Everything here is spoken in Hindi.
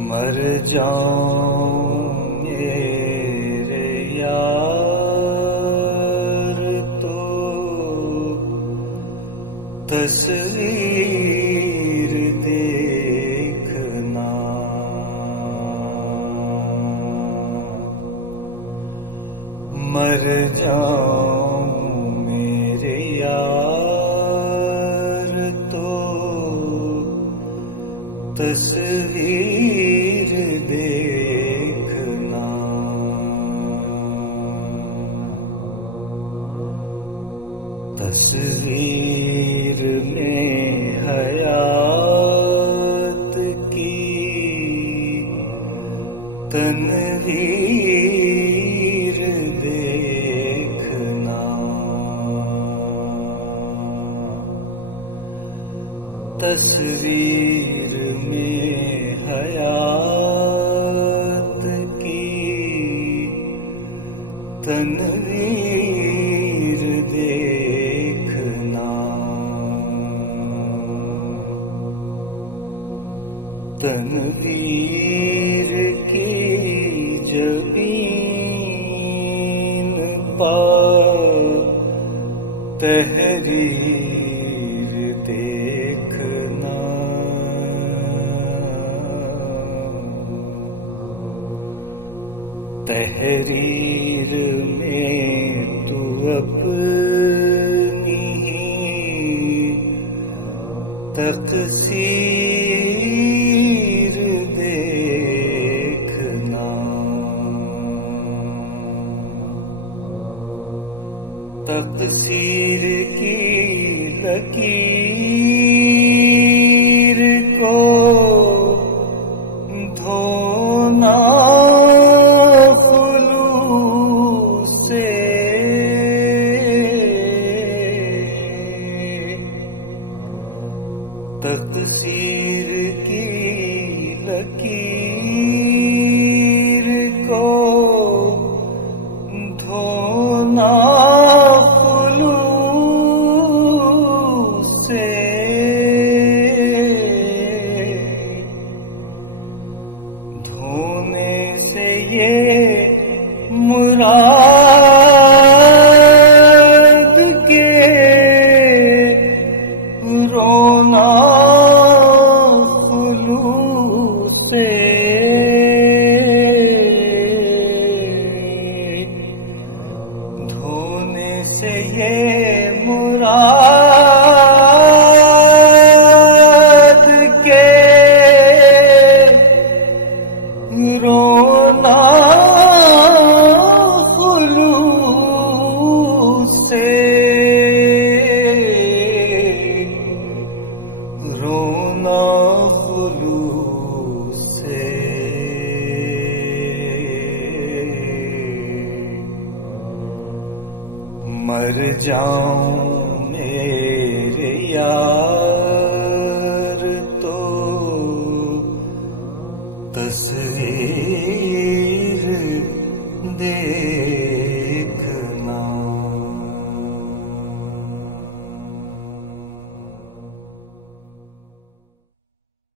मर जाऊं मेरे यार तो तस्वीर देखना। मर जाऊं मेरे यार तो तस्वीर देखना। तस्वीर में हयात की तनवीर देखना। तस्वीर में हयात की तनवीर देखना। तनवीर की जबीन पर तहरीर देखना। तहरीर में तू अपनी तकसीर देखना। तकसीर की लकीर को धोना खुलूस से। तकसीर की लकीर को धोना खुलूस से। धोने से ये मुराद के रोना खुलूस से। धोने से ये मुराद के रोना खुलूस से। रोना खुलूस से। मर जाऊं मेरे यार तो तस्वीर दे